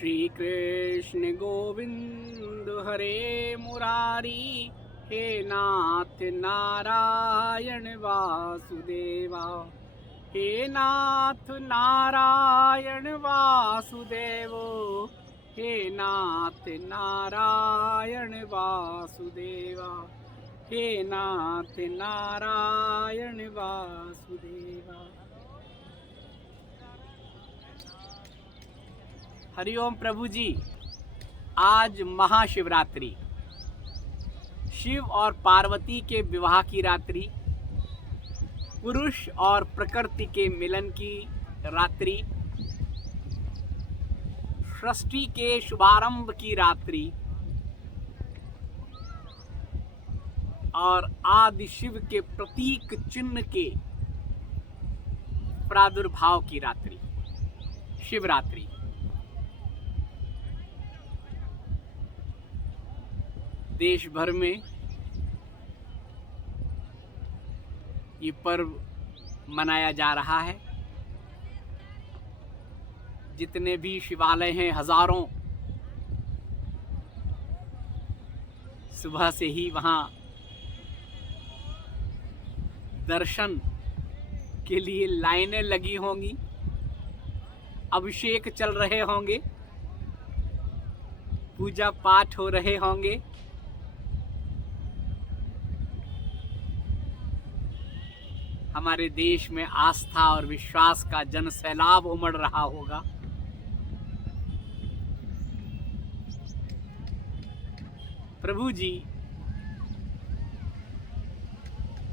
श्री कृष्ण गोविंद हरे मुरारी, हे नाथ नारायण वासुदेवा, हे नाथ नारायण वासुदेवो, हे नाथ नारायण वासुदेवा, हे नाथ नारायण वासुदेवा। हरिओम प्रभु जी। आज महाशिवरात्रि, शिव और पार्वती के विवाह की रात्रि, पुरुष और प्रकृति के मिलन की रात्रि, सृष्टि के शुभारंभ की रात्रि और आदि शिव के प्रतीक चिन्ह के प्रादुर्भाव की रात्रि, शिवरात्रि। देश भर में ये पर्व मनाया जा रहा है। जितने भी शिवालय हैं, हजारों, सुबह से ही वहाँ दर्शन के लिए लाइनें लगी होंगी, अभिषेक चल रहे होंगे, पूजा पाठ हो रहे होंगे। हमारे देश में आस्था और विश्वास का जन सैलाब उमड़ रहा होगा। प्रभु जी,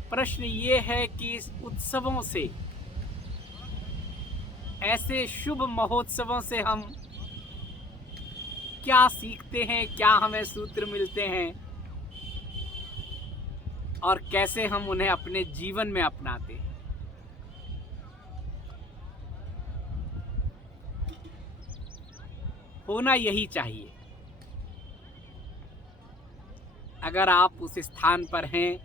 प्रश्न ये है कि इस उत्सवों से, ऐसे शुभ महोत्सवों से हम क्या सीखते हैं, क्या हमें सूत्र मिलते हैं और कैसे हम उन्हें अपने जीवन में अपनाते हैं। होना यही चाहिए। अगर आप उस स्थान पर हैं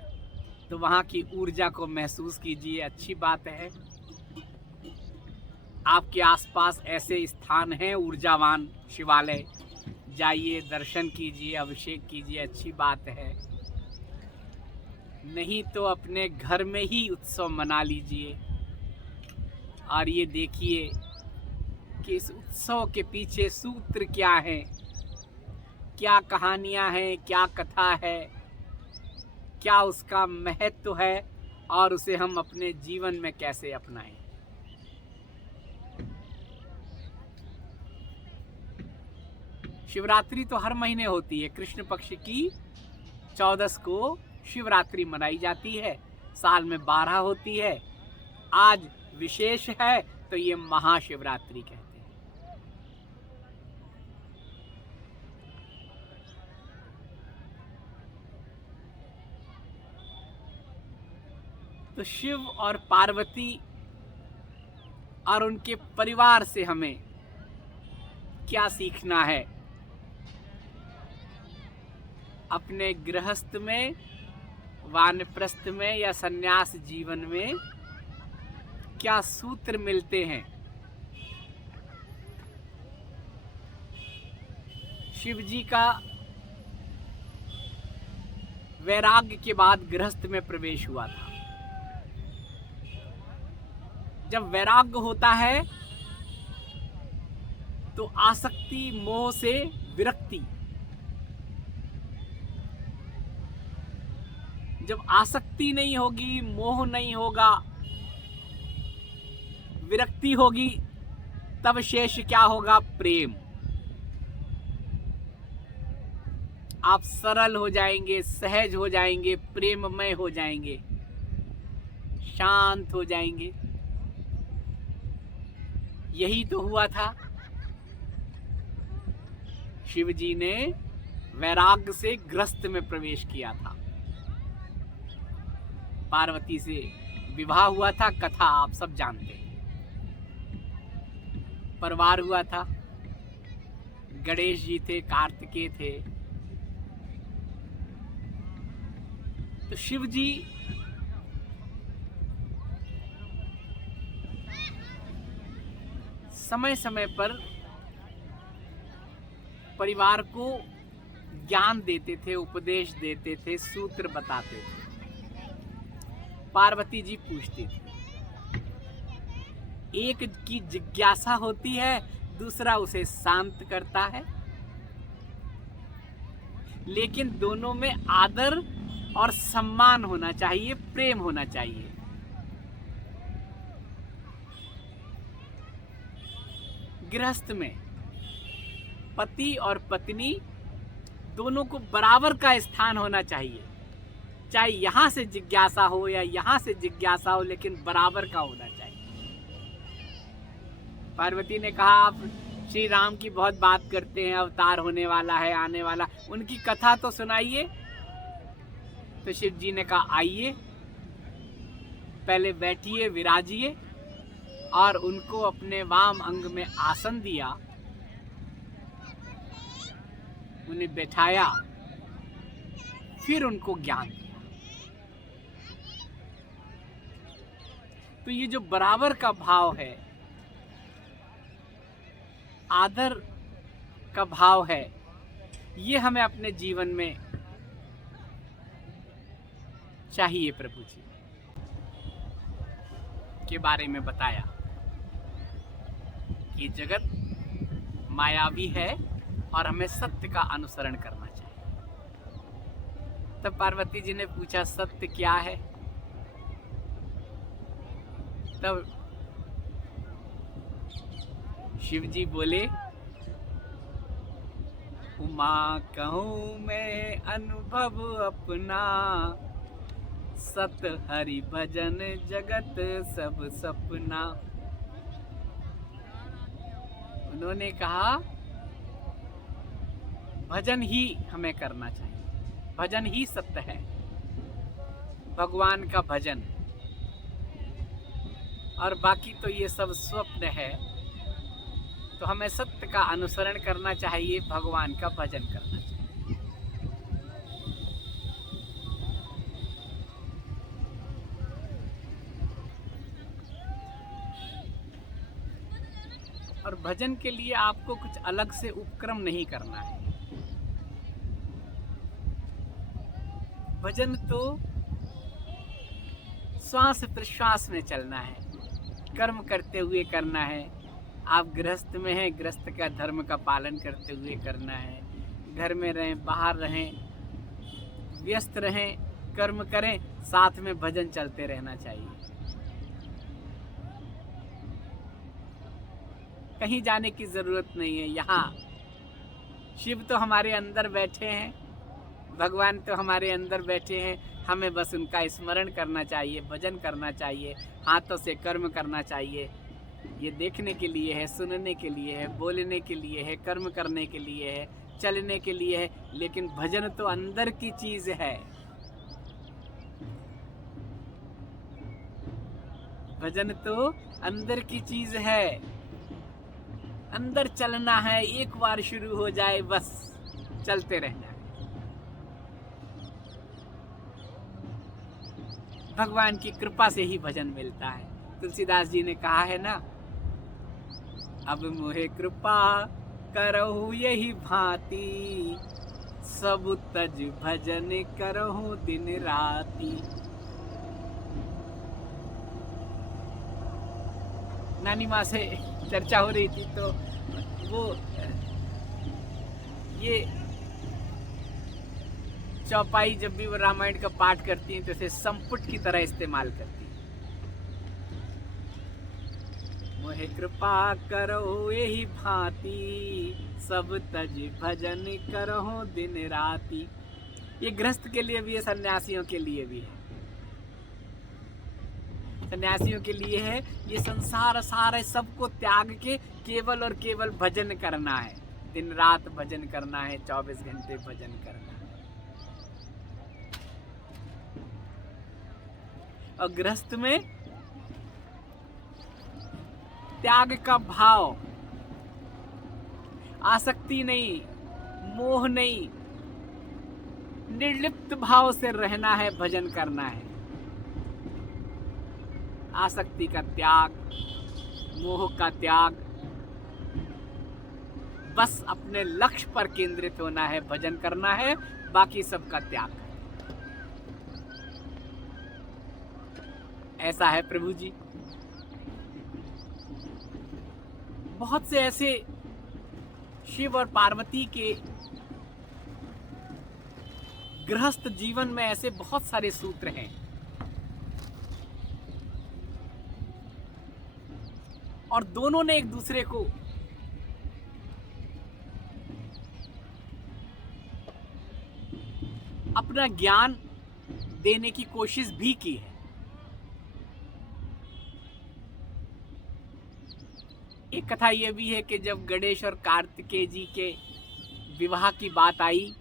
तो वहाँ की ऊर्जा को महसूस कीजिए, अच्छी बात है। आपके आसपास ऐसे स्थान हैं ऊर्जावान, शिवालय, जाइए, दर्शन कीजिए, अभिषेक कीजिए, अच्छी बात है। नहीं तो अपने घर में ही उत्सव मना लीजिए और ये देखिए कि इस उत्सव के पीछे सूत्र क्या है, क्या कहानियाँ हैं, क्या कथा है, क्या उसका महत्व है और उसे हम अपने जीवन में कैसे अपनाएं। शिवरात्रि तो हर महीने होती है। कृष्ण पक्ष की 14 को शिवरात्रि मनाई जाती है। साल में 12 होती है। आज विशेष है तो ये महाशिवरात्रि कहते हैं। तो शिव और पार्वती और उनके परिवार से हमें क्या सीखना है? अपने गृहस्थ में, वानप्रस्थ में या सन्यास जीवन में क्या सूत्र मिलते हैं? शिव जी का वैराग्य के बाद गृहस्थ में प्रवेश हुआ था। जब वैराग्य होता है तो आसक्ति, मोह से विरक्ति। जब आसक्ति नहीं होगी, मोह नहीं होगा, विरक्ति होगी, तब शेष क्या होगा? प्रेम। आप सरल हो जाएंगे, सहज हो जाएंगे, प्रेममय हो जाएंगे, शांत हो जाएंगे। यही तो हुआ था। शिव जी ने वैराग्य से गृहस्थ में प्रवेश किया था। पार्वती से विवाह हुआ था, कथा आप सब जानते हैं। परिवार हुआ था, गणेश जी थे, कार्तिकेय थे। तो शिव जी समय समय पर परिवार को ज्ञान देते थे, उपदेश देते थे, सूत्र बताते थे। पार्वती जी पूछती थी, एक की जिज्ञासा होती है, दूसरा उसे शांत करता है, लेकिन दोनों में आदर और सम्मान होना चाहिए, प्रेम होना चाहिए। गृहस्थ में पति और पत्नी दोनों को बराबर का स्थान होना चाहिए, चाहे यहां से जिज्ञासा हो या यहां से जिज्ञासा हो, लेकिन बराबर का होना चाहिए। पार्वती ने कहा, आप श्री राम की बहुत बात करते हैं, अवतार होने वाला है, आने वाला, उनकी कथा तो सुनाइए। तो शिव जी ने कहा, आइए पहले बैठिए, विराजिए, और उनको अपने वाम अंग में आसन दिया, उन्हें बैठाया, फिर उनको ज्ञान दिया। तो ये जो बराबर का भाव है, आदर का भाव है, ये हमें अपने जीवन में चाहिए। प्रभु जी के बारे में बताया कि जगत मायावी है और हमें सत्य का अनुसरण करना चाहिए। तब पार्वती जी ने पूछा, सत्य क्या है? तब शिव जी बोले, उमा कहूँ मैं अनुभव अपना, सत हरि भजन जगत सब सपना। उन्होंने कहा, भजन ही हमें करना चाहिए, भजन ही सत्य है, भगवान का भजन, और बाकी तो ये सब स्वप्न है। तो हमें सत्य का अनुसरण करना चाहिए, भगवान का भजन करना चाहिए। और भजन के लिए आपको कुछ अलग से उपक्रम नहीं करना है। भजन तो श्वास प्रश्वास में चलना है, कर्म करते हुए करना है। आप गृहस्थ में हैं, गृहस्थ का धर्म का पालन करते हुए करना है। घर में रहें, बाहर रहें, व्यस्त रहें, कर्म करें, साथ में भजन चलते रहना चाहिए। कहीं जाने की जरूरत नहीं है। यहाँ शिव तो हमारे अंदर बैठे हैं, भगवान तो हमारे अंदर बैठे हैं, हमें बस उनका स्मरण करना चाहिए, भजन करना चाहिए, हाथों से कर्म करना चाहिए। ये देखने के लिए है, सुनने के लिए है, बोलने के लिए है, कर्म करने के लिए है, चलने के लिए है, लेकिन भजन तो अंदर की चीज है। भजन तो अंदर की चीज है, अंदर चलना है। एक बार शुरू हो जाए बस चलते रहना है। भगवान की कृपा से ही भजन मिलता है। तुलसीदास जी ने कहा है ना, अब मोहे कृपा करहु यही भांति, सब तज भजन करहु दिन राति। नानी माँ से चर्चा हो रही थी, तो वो ये चौपाई जब भी वो रामायण का पाठ करती हैं तो इसे संपुट की तरह इस्तेमाल करती हैं। मोहे कृपा करो यही भांति, सब तज भजन करो दिन राति। ये गृहस्थ के लिए भी है, सन्यासियों के लिए भी है। सन्यासियों के लिए है, ये संसार सारे सबको त्याग के केवल और केवल भजन करना है। दिन रात भजन करना है, 24 घंटे भजन करना है। और गृहस्थ में त्याग का भाव, आसक्ति नहीं, मोह नहीं, निर्लिप्त भाव से रहना है, भजन करना है। आसक्ति का त्याग, मोह का त्याग, बस अपने लक्ष्य पर केंद्रित होना है, भजन करना है, बाकी सबका त्याग करना। ऐसा है प्रभु जी। बहुत से ऐसे शिव और पार्वती के गृहस्थ जीवन में ऐसे बहुत सारे सूत्र हैं। और दोनों ने एक दूसरे को अपना ज्ञान देने की कोशिश भी की है। एक कथा यह भी है कि जब गणेश और कार्तिकेय जी के विवाह की बात आई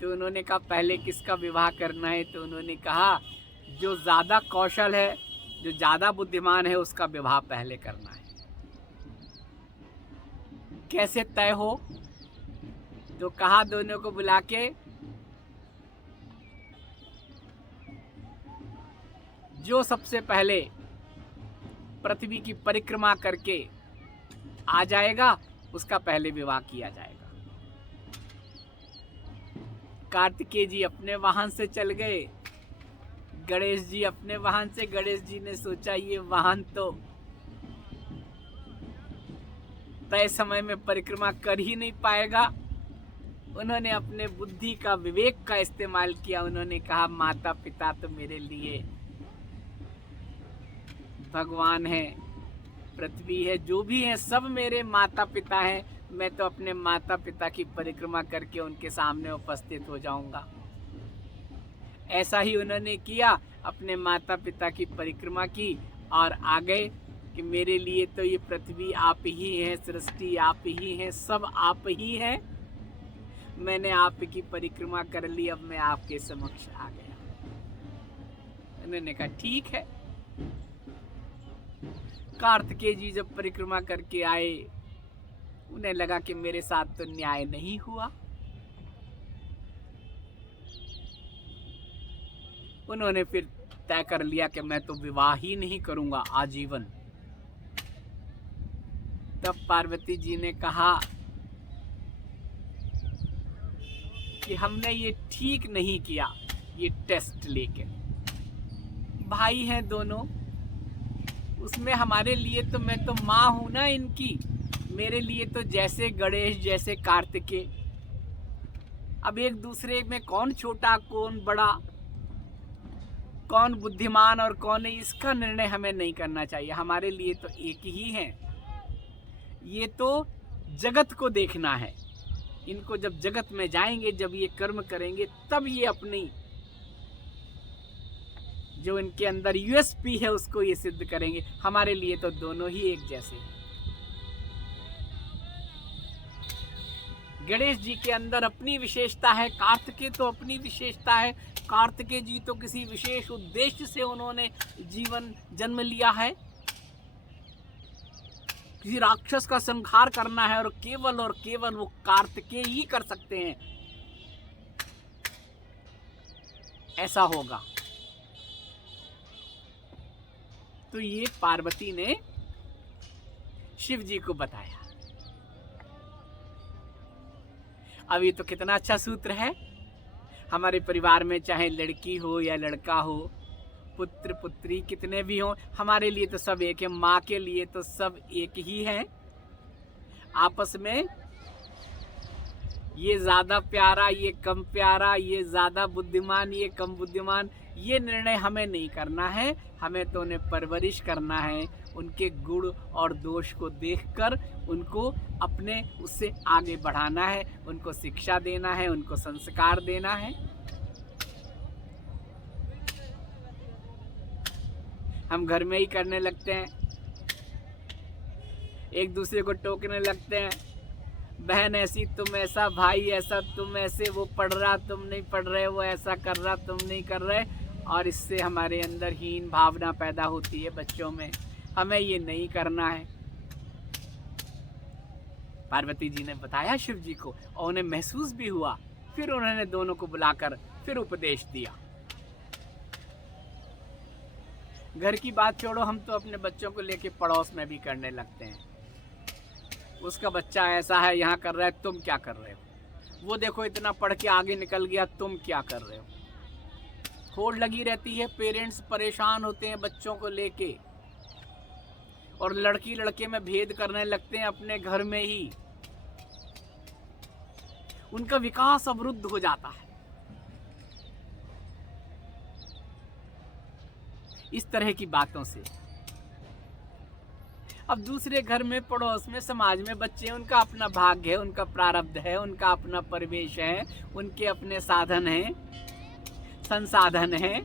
तो उन्होंने कहा पहले किसका विवाह करना है, तो उन्होंने कहा जो ज्यादा कौशल है, जो ज्यादा बुद्धिमान है, उसका विवाह पहले करना है। कैसे तय हो, तो कहा दोनों को बुला के जो सबसे पहले पृथ्वी की परिक्रमा करके आ जाएगा उसका पहले विवाह किया जाएगा। कार्तिकेय जी अपने वाहन से चल गए, गणेश जी अपने वाहन से। गणेश जी ने सोचा ये वाहन तो तय समय में परिक्रमा कर ही नहीं पाएगा। उन्होंने अपने बुद्धि का, विवेक का इस्तेमाल किया। उन्होंने कहा माता पिता तो मेरे लिए भगवान है, पृथ्वी है, जो भी है सब मेरे माता पिता हैं। मैं तो अपने माता पिता की परिक्रमा करके उनके सामने उपस्थित हो जाऊंगा। ऐसा ही उन्होंने किया, अपने माता पिता की परिक्रमा की और आ गए कि मेरे लिए तो ये पृथ्वी आप ही है, सृष्टि आप ही है, सब आप ही है। मैंने आपकी परिक्रमा कर ली, अब मैं आपके समक्ष आ गया। उन्होंने कहा ठीक है। कार्तिकेय जी जब परिक्रमा करके आए, उन्हें लगा कि मेरे साथ तो न्याय नहीं हुआ। उन्होंने फिर तय कर लिया कि मैं तो विवाह ही नहीं करूंगा आजीवन। तब पार्वती जी ने कहा कि हमने ये ठीक नहीं किया, ये टेस्ट लेके। भाई हैं दोनों, उसमें हमारे लिए तो, मैं तो माँ हूं ना इनकी, मेरे लिए तो जैसे गणेश जैसे कार्तिकेय। अब एक दूसरे में कौन छोटा कौन बड़ा, कौन बुद्धिमान और कौन नहीं, इसका निर्णय हमें नहीं करना चाहिए। हमारे लिए तो एक ही है। ये तो जगत को देखना है। इनको जब जगत में जाएंगे, जब ये कर्म करेंगे, तब ये अपनी जो इनके अंदर यूएसपी है उसको ये सिद्ध करेंगे। हमारे लिए तो दोनों ही एक जैसे हैं। गणेश जी के अंदर अपनी विशेषता है, कार्तिकेय तो अपनी विशेषता है। कार्तिकेय जी तो किसी विशेष उद्देश्य से उन्होंने जीवन जन्म लिया है। किसी राक्षस का संहार करना है और केवल वो कार्तिकेय ही कर सकते हैं। ऐसा होगा। तो ये पार्वती ने शिव जी को बताया। अब ये तो कितना अच्छा सूत्र है। हमारे परिवार में चाहे लड़की हो या लड़का हो, पुत्र पुत्री कितने भी हों, हमारे लिए तो सब एक है। माँ के लिए तो सब एक ही है। आपस में ये ज्यादा प्यारा, ये कम प्यारा, ये ज्यादा बुद्धिमान, ये कम बुद्धिमान, ये निर्णय हमें नहीं करना है। हमें तो उन्हें परवरिश करना है, उनके गुण और दोष को देखकर उनको अपने उससे आगे बढ़ाना है, उनको शिक्षा देना है, उनको संस्कार देना है। हम घर में ही करने लगते हैं, एक दूसरे को टोकने लगते हैं, बहन ऐसी तुम ऐसा, भाई ऐसा तुम ऐसे, वो पढ़ रहा तुम नहीं पढ़ रहे, वो ऐसा कर रहा तुम नहीं कर रहे, और इससे हमारे अंदर हीन भावना पैदा होती है बच्चों में। हमें ये नहीं करना है। पार्वती जी ने बताया शिव जी को और उन्हें महसूस भी हुआ। फिर उन्होंने दोनों को बुलाकर फिर उपदेश दिया। घर की बात छोड़ो, हम तो अपने बच्चों को लेके पड़ोस में भी करने लगते हैं। उसका बच्चा ऐसा है, यहाँ कर रहा है, तुम क्या कर रहे हो। वो देखो इतना पढ़ के आगे निकल गया, तुम क्या कर रहे हो। होड़ लगी रहती है, पेरेंट्स परेशान होते हैं बच्चों को लेके, और लड़की लड़के में भेद करने लगते हैं अपने घर में ही। उनका विकास अवरुद्ध हो जाता है। इस तरह की बातों से अब दूसरे घर में, पड़ोस में, समाज में बच्चे, उनका अपना भाग्य है, उनका प्रारब्ध है, उनका अपना परिवेश है, उनके अपने साधन हैं, संसाधन हैं,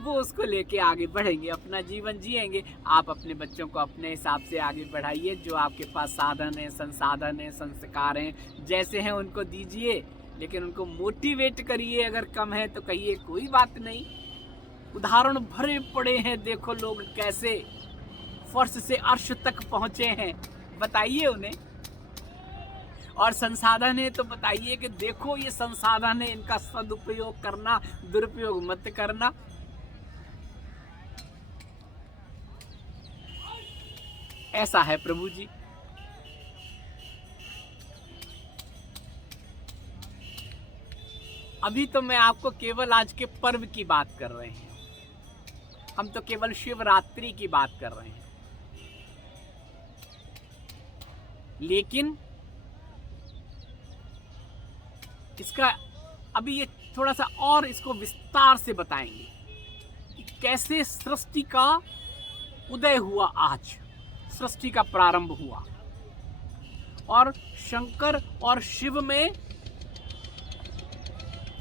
वो उसको लेके आगे बढ़ेंगे, अपना जीवन जिएंगे। आप अपने बच्चों को अपने हिसाब से आगे बढ़ाइए। जो आपके पास साधन है, संसाधन है, संस्कार हैं, जैसे हैं उनको दीजिए, लेकिन उनको मोटिवेट करिए। अगर कम है तो कहिए कोई बात नहीं। उदाहरण भरे पड़े हैं, देखो लोग कैसे फर्श से अर्श तक पहुंचे हैं, बताइए उन्हें। और संसाधन है तो बताइए कि देखो ये संसाधन है, इनका सदुपयोग करना, दुरुपयोग मत करना। ऐसा है प्रभु जी। अभी तो मैं आपको केवल आज के पर्व की बात कर रहे हैं, हम तो केवल शिवरात्रि की बात कर रहे हैं। लेकिन इसका अभी ये थोड़ा सा और इसको विस्तार से बताएंगे कि कैसे सृष्टि का उदय हुआ, आज सृष्टि का प्रारंभ हुआ, और शंकर और शिव में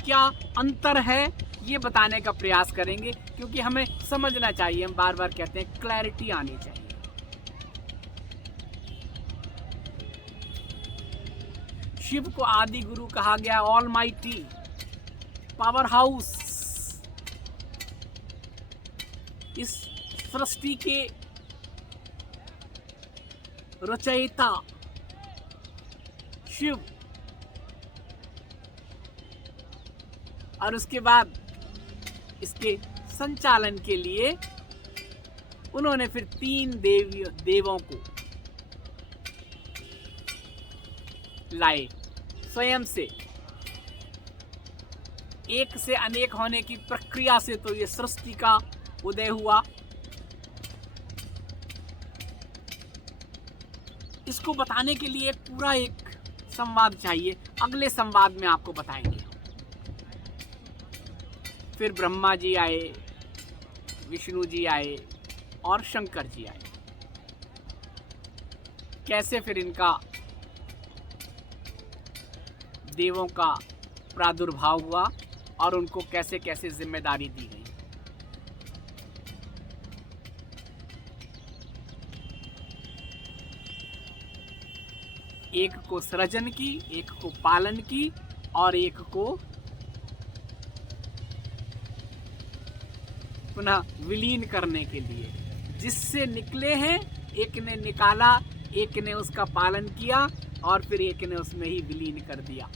क्या अंतर है ये बताने का प्रयास करेंगे, क्योंकि हमें समझना चाहिए। हम बार बार कहते हैं क्लैरिटी आनी चाहिए। शिव को आदि गुरु कहा गया, ऑलमाइटी, पावर हाउस, इस सृष्टि के रचयिता शिव। और उसके बाद इसके संचालन के लिए उन्होंने फिर 3 देवों को लाए स्वयं से। एक से अनेक होने की प्रक्रिया से तो ये सृष्टि का उदय हुआ। इसको बताने के लिए पूरा एक संवाद चाहिए, अगले संवाद में आपको बताएंगे। फिर ब्रह्मा जी आए, विष्णु जी आए और शंकर जी आए। कैसे फिर इनका देवों का प्रादुर्भाव हुआ और उनको कैसे कैसे जिम्मेदारी दी गई। एक को सृजन की, एक को पालन की, और एक को पुनः विलीन करने के लिए। जिससे निकले हैं, एक ने निकाला, एक ने उसका पालन किया, और फिर एक ने उसमें ही विलीन कर दिया।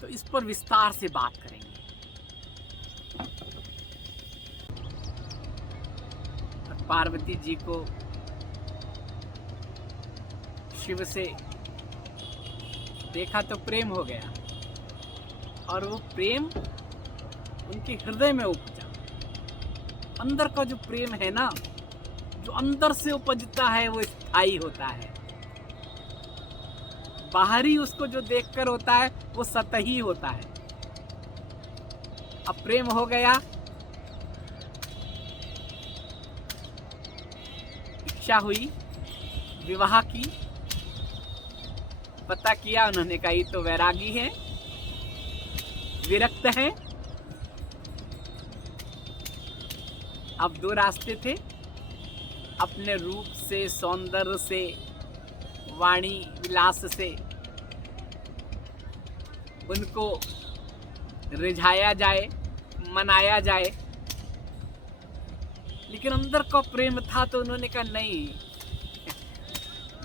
तो इस पर विस्तार से बात करेंगे। पार्वती जी को शिव से देखा तो प्रेम हो गया, और वो प्रेम उनके हृदय में उपजा। अंदर का जो प्रेम है ना, जो अंदर से उपजता है, वो स्थायी होता है। बाहरी उसको जो देखकर होता है वो सतही होता है। अब प्रेम हो गया, इच्छा हुई विवाह की, पता किया, उन्होंने कहा ये तो वैरागी है, विरक्त है। अब 2 रास्ते थे, अपने रूप से, सौंदर्य से, वाणी विलास से उनको रिझाया जाए, मनाया जाए। लेकिन अंदर का प्रेम था, तो उन्होंने कहा नहीं,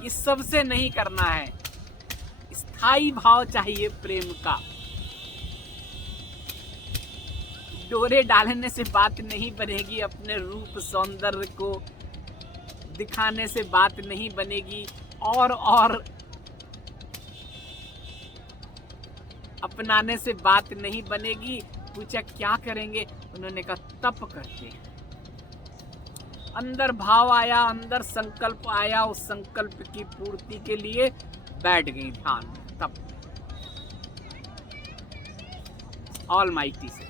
इस सब से नहीं करना है, स्थायी भाव चाहिए प्रेम का। डोरे डालने से बात नहीं बनेगी, अपने रूप सौंदर्य को दिखाने से बात नहीं बनेगी, और अपनाने से बात नहीं बनेगी। पूछा क्या करेंगे? उन्होंने कहा तप करते हैं। अंदर भाव आया, अंदर संकल्प आया, उस संकल्प की पूर्ति के लिए बैठ गई ध्यान में, तप ऑलमाइटी से।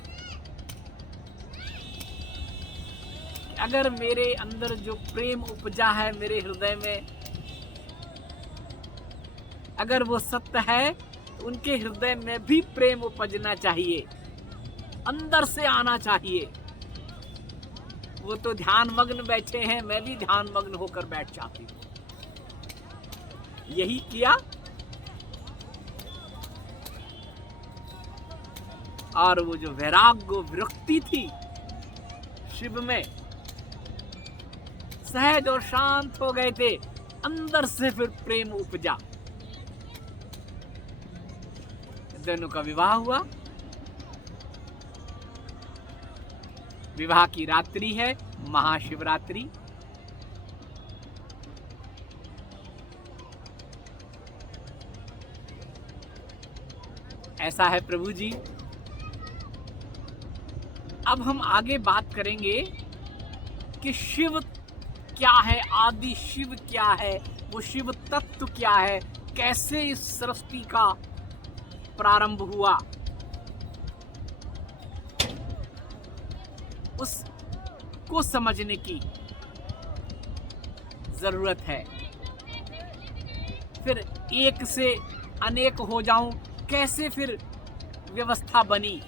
अगर मेरे अंदर जो प्रेम उपजा है मेरे हृदय में, अगर वो सत्य है तो उनके हृदय में भी प्रेम उपजना चाहिए, अंदर से आना चाहिए। वो तो ध्यान मग्न बैठे हैं, मैं भी ध्यान मग्न होकर बैठ जाती हूँ। यही किया, और वो जो वैराग्य विरक्ति थी शिव में, सहज और शांत हो गए थे। अंदर से फिर प्रेम उपजा, दोनों का विवाह हुआ। विवाह की रात्रि है महाशिवरात्रि। ऐसा है प्रभु जी। अब हम आगे बात करेंगे कि शिव क्या है, आदि शिव क्या है, वो शिव तत्व क्या है, कैसे इस सृष्टि का प्रारंभ हुआ, उसको समझने की जरूरत है। फिर एक से अनेक हो जाऊं, कैसे फिर व्यवस्था बनी,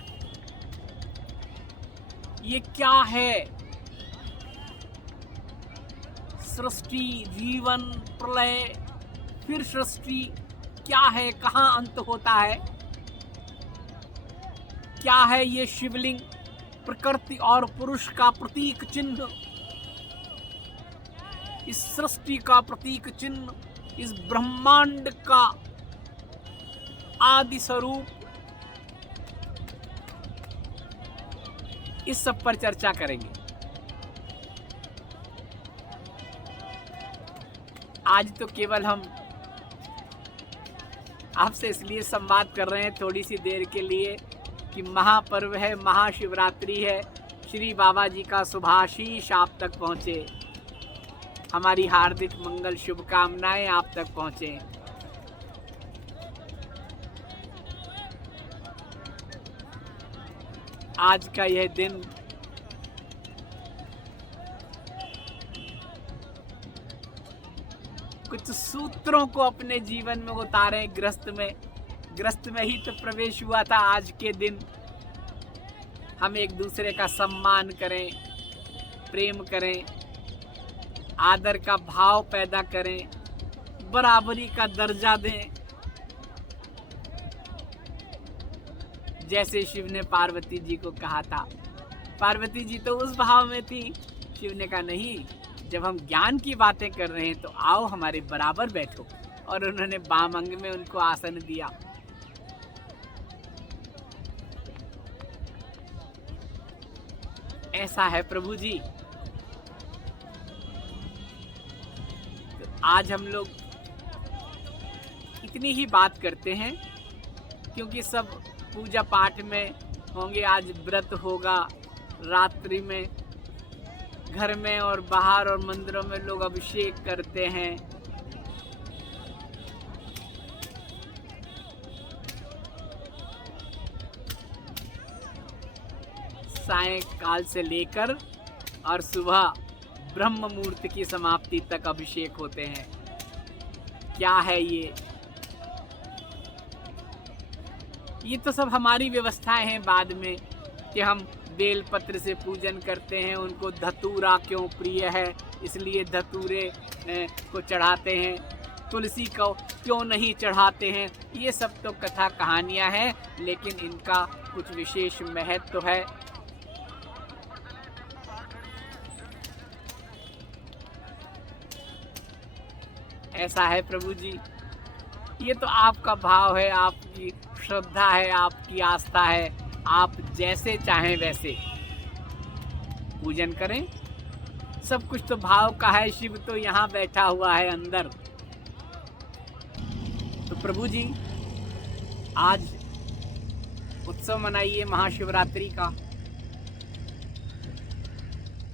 ये क्या है सृष्टि, जीवन, प्रलय, फिर सृष्टि क्या है, कहाँ अंत होता है, क्या है ये शिवलिंग, प्रकृति और पुरुष का प्रतीक चिन्ह, इस सृष्टि का प्रतीक चिन्ह, इस ब्रह्मांड का आदि स्वरूप, इस सब पर चर्चा करेंगे। आज तो केवल हम आपसे इसलिए संवाद कर रहे हैं थोड़ी सी देर के लिए कि महापर्व है, महाशिवरात्रि है, श्री बाबा जी का शुभाशीष आप तक पहुँचे, हमारी हार्दिक मंगल शुभकामनाएं आप तक पहुँचे। आज का यह दिन कुछ सूत्रों को अपने जीवन में उतारें। ग्रस्त में ही तो प्रवेश हुआ था आज के दिन। हम एक दूसरे का सम्मान करें, प्रेम करें, आदर का भाव पैदा करें, बराबरी का दर्जा दें। जैसे शिव ने पार्वती जी को कहा था, पार्वती जी तो उस भाव में थी, शिव ने कहा नहीं, जब हम ज्ञान की बातें कर रहे हैं तो आओ हमारे बराबर बैठो, और उन्होंने बाम अंग में उनको आसन दिया। ऐसा है प्रभु जी। तो आज हम लोग इतनी ही बात करते हैं क्योंकि सब पूजा पाठ में होंगे। आज व्रत होगा, रात्रि में घर में और बाहर और मंदिरों में लोग अभिषेक करते हैं। सायंकाल से लेकर और सुबह ब्रह्म मुहूर्त की समाप्ति तक अभिषेक होते हैं। क्या है ये तो सब हमारी व्यवस्थाएं हैं बाद में कि हम बेल पत्र से पूजन करते हैं। उनको धतूरा क्यों प्रिय है इसलिए धतूरे को चढ़ाते हैं, तुलसी को क्यों नहीं चढ़ाते हैं। ये सब तो कथा कहानियां हैं, लेकिन इनका कुछ विशेष महत्व है। ऐसा है प्रभु जी। ये तो आपका भाव है, आपकी श्रद्धा है, आपकी आस्था है। आप जैसे चाहें वैसे पूजन करें। सब कुछ तो भाव का है, शिव तो यहाँ बैठा हुआ है अंदर। तो प्रभु जी आज उत्सव मनाइए महाशिवरात्रि का।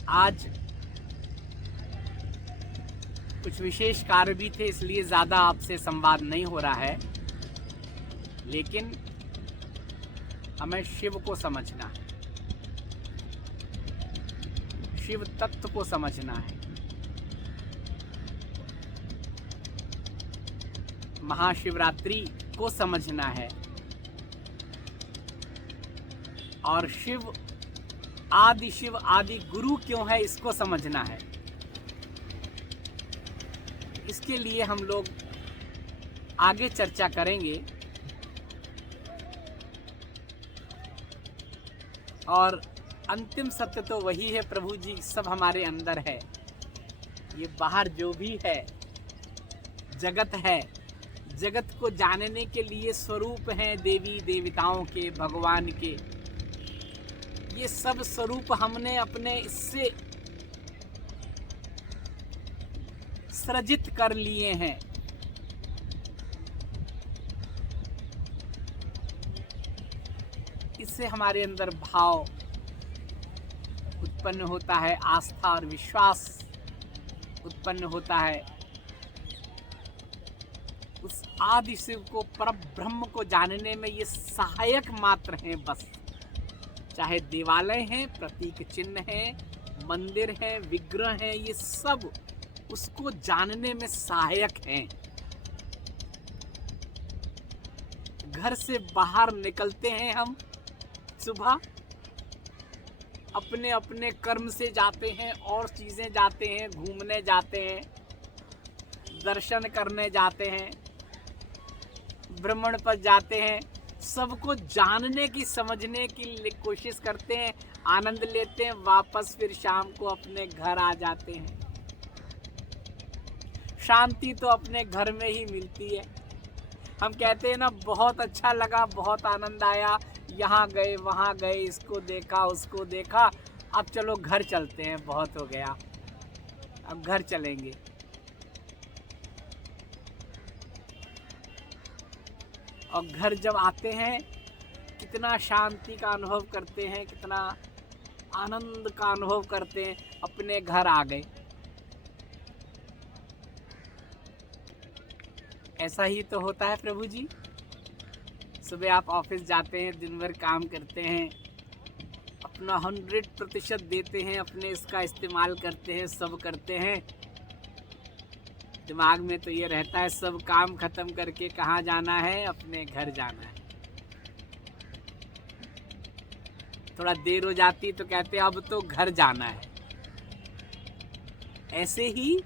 आज कुछ विशेष कार्य भी थे, इसलिए ज्यादा आपसे संवाद नहीं हो रहा है, लेकिन हमें शिव को समझना है, शिव तत्व को समझना है। महाशिवरात्रि को समझना है और शिव आदि गुरु क्यों है इसको समझना है। इसके लिए हम लोग आगे चर्चा करेंगे और अंतिम सत्य तो वही है प्रभु जी, सब हमारे अंदर है। ये बाहर जो भी है जगत है, जगत को जानने के लिए स्वरूप हैं देवी देवताओं के, भगवान के। ये सब स्वरूप हमने अपने इससे सृजित कर लिए हैं। इससे हमारे अंदर भाव उत्पन्न होता है, आस्था और विश्वास उत्पन्न होता है। उस आदि शिव को, परब्रह्म को जानने में ये सहायक मात्र हैं बस। चाहे देवालय हैं, प्रतीक चिन्ह हैं, मंदिर हैं, विग्रह हैं, ये सब उसको जानने में सहायक हैं। घर से बाहर निकलते हैं हम सुबह, अपने अपने कर्म से जाते हैं और चीजें जाते हैं, घूमने जाते हैं, दर्शन करने जाते हैं, भ्रमण पर जाते हैं, सबको जानने की, समझने की कोशिश करते हैं, आनंद लेते हैं, वापस फिर शाम को अपने घर आ जाते हैं। शांति तो अपने घर में ही मिलती है। हम कहते हैं ना, बहुत अच्छा लगा, बहुत आनंद आया, यहाँ गए वहाँ गए, इसको देखा उसको देखा, अब चलो घर चलते हैं, बहुत हो गया, अब घर चलेंगे। और घर जब आते हैं कितना शांति का अनुभव करते हैं, कितना आनंद का अनुभव करते हैं, अपने घर आ गए। ऐसा ही तो होता है प्रभु जी। सुबह आप ऑफिस जाते हैं, दिन भर काम करते हैं, अपना 100% देते हैं, अपने इसका इस्तेमाल करते हैं, सब करते हैं। दिमाग में तो ये रहता है सब काम खत्म करके कहाँ जाना है, अपने घर जाना है। थोड़ा देर हो जाती तो कहते हैं अब तो घर जाना है। ऐसे ही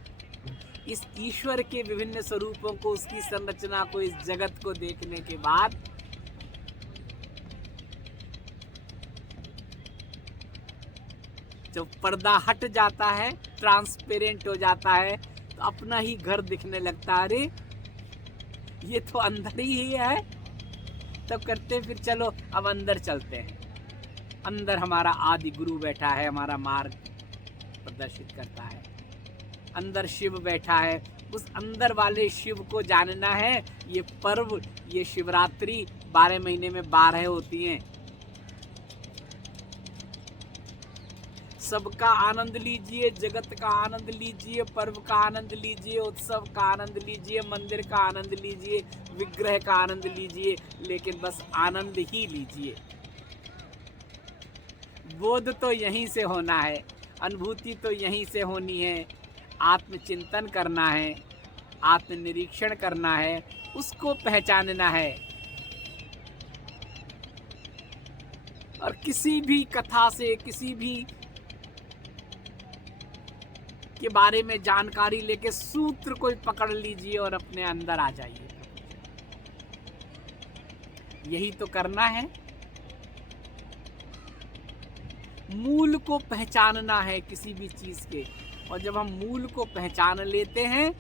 इस ईश्वर के विभिन्न स्वरूपों को, उसकी संरचना को, इस जगत को देखने के बाद जब पर्दा हट जाता है, ट्रांसपेरेंट हो जाता है, तो अपना ही घर दिखने लगता है। अरे ये तो अंदर ही है। तब करते फिर चलो अब अंदर चलते हैं। अंदर हमारा आदि गुरु बैठा है, हमारा मार्ग प्रदर्शित करता है। अंदर शिव बैठा है, उस अंदर वाले शिव को जानना है। ये पर्व, ये शिवरात्रि 12 महीने में 12 होती हैं। सबका आनंद लीजिए, जगत का आनंद लीजिए, पर्व का आनंद लीजिए, उत्सव का आनंद लीजिए, मंदिर का आनंद लीजिए, विग्रह का आनंद लीजिए, लेकिन बस आनंद ही लीजिए। बोध तो यहीं से होना है, अनुभूति तो यहीं से होनी है। आत्मचिंतन करना है, आत्मनिरीक्षण करना है, उसको पहचानना है। और किसी भी कथा से, किसी भी के बारे में जानकारी लेके सूत्र कोई पकड़ लीजिए और अपने अंदर आ जाइए। यही तो करना है। मूल को पहचानना है किसी भी चीज के, और जब हम मूल को पहचान लेते हैं,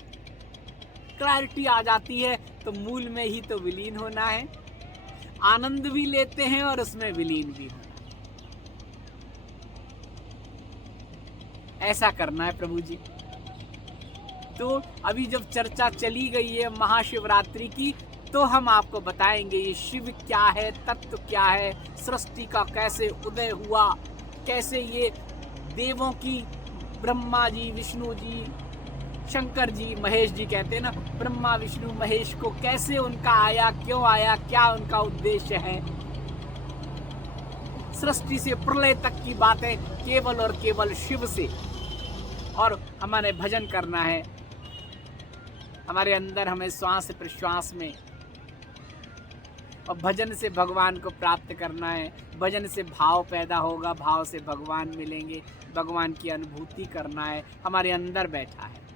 क्लैरिटी आ जाती है, तो मूल में ही तो विलीन होना है। आनंद भी लेते हैं और उसमें विलीन भी होना। ऐसा करना है प्रभु जी। तो अभी जब चर्चा चली गई है महाशिवरात्रि की, तो हम आपको बताएंगे ये शिव क्या है, तत्व क्या है, सृष्टि का कैसे उदय हुआ, कैसे ये देवों की, ब्रह्मा जी, विष्णु जी, शंकर जी, महेश जी कहते हैं ना, ब्रह्मा विष्णु महेश को कैसे उनका आया, क्यों आया, क्या उनका उद्देश्य है। सृष्टि से प्रलय तक की बातें केवल और केवल शिव से। और हमारे भजन करना है, हमारे अंदर हमें श्वास प्रश्वास में, और भजन से भगवान को प्राप्त करना है। भजन से भाव पैदा होगा, भाव से भगवान मिलेंगे, भगवान की अनुभूति करना है, हमारे अंदर बैठा है।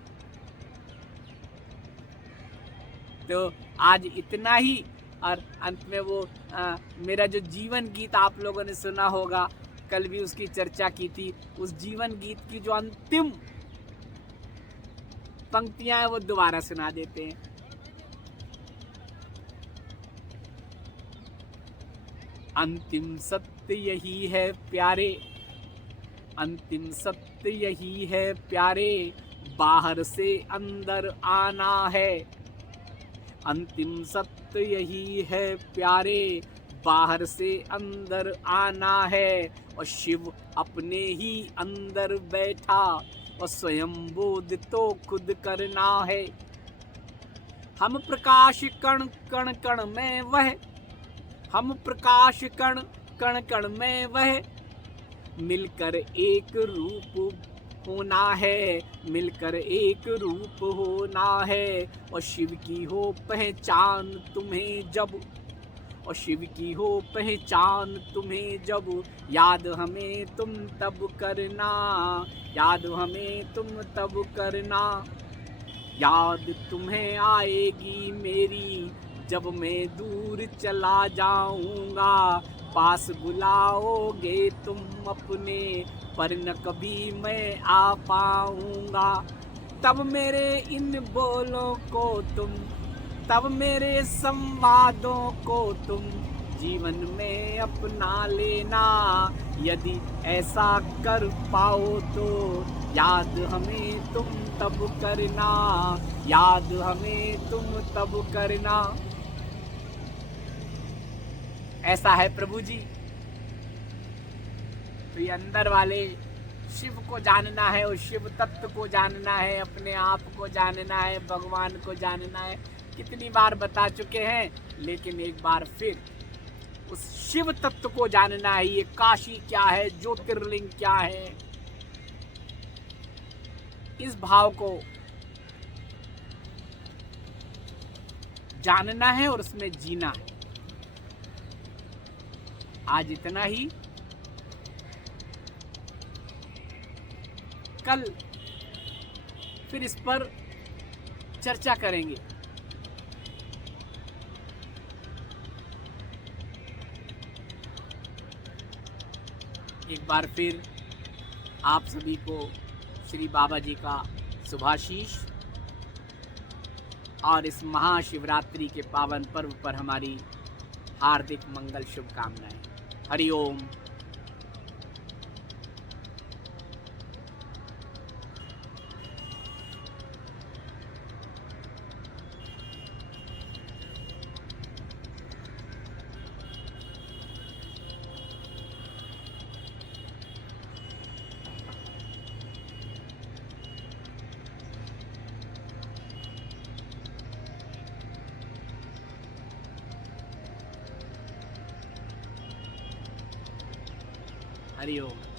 तो आज इतना ही। और अंत में वो मेरा जो जीवन गीत आप लोगों ने सुना होगा, कल भी उसकी चर्चा की थी, उस जीवन गीत की जो अंतिम पंक्तियां हैं वो दोबारा सुना देते हैं। अंतिम सत्य यही है प्यारे, अंतिम सत्य यही है प्यारे, बाहर से अंदर आना है। अंतिम सत्य यही है प्यारे, बाहर से अंदर आना है। और शिव अपने ही अंदर बैठा, और स्वयं बोध तो खुद करना है। हम प्रकाश कण कण कण में वह, हम प्रकाश कण कण कण में वह, मिलकर एक रूप होना है, मिलकर एक रूप होना है। और शिव की हो पहचान तुम्हें जब, और शिव की हो पहचान तुम्हें जब, याद हमें तुम तब करना, याद हमें तुम तब करना। याद तुम्हें आएगी मेरी, जब मैं दूर चला जाऊंगा। पास बुलाओगे तुम अपने, पर न कभी मैं आ पाऊंगा। तब मेरे इन बोलों को तुम, तब मेरे संवादों को तुम जीवन में अपना लेना। यदि ऐसा कर पाओ तो याद हमें तुम तब करना, याद हमें तुम तब करना। ऐसा है प्रभु जी। तो ये अंदर वाले शिव को जानना है, और शिव तत्व को जानना है, अपने आप को जानना है, भगवान को जानना है। कितनी बार बता चुके हैं, लेकिन एक बार फिर उस शिव तत्व को जानना है। ये काशी क्या है, ज्योतिर्लिंग क्या है, इस भाव को जानना है और उसमें जीना है। आज इतना ही। कल फिर इस पर चर्चा करेंगे। एक बार फिर आप सभी को श्री बाबा जी का शुभाशीष, और इस महाशिवरात्रि के पावन पर्व पर हमारी हार्दिक मंगल शुभकामनाएं। हरि ओम। हरि ओम।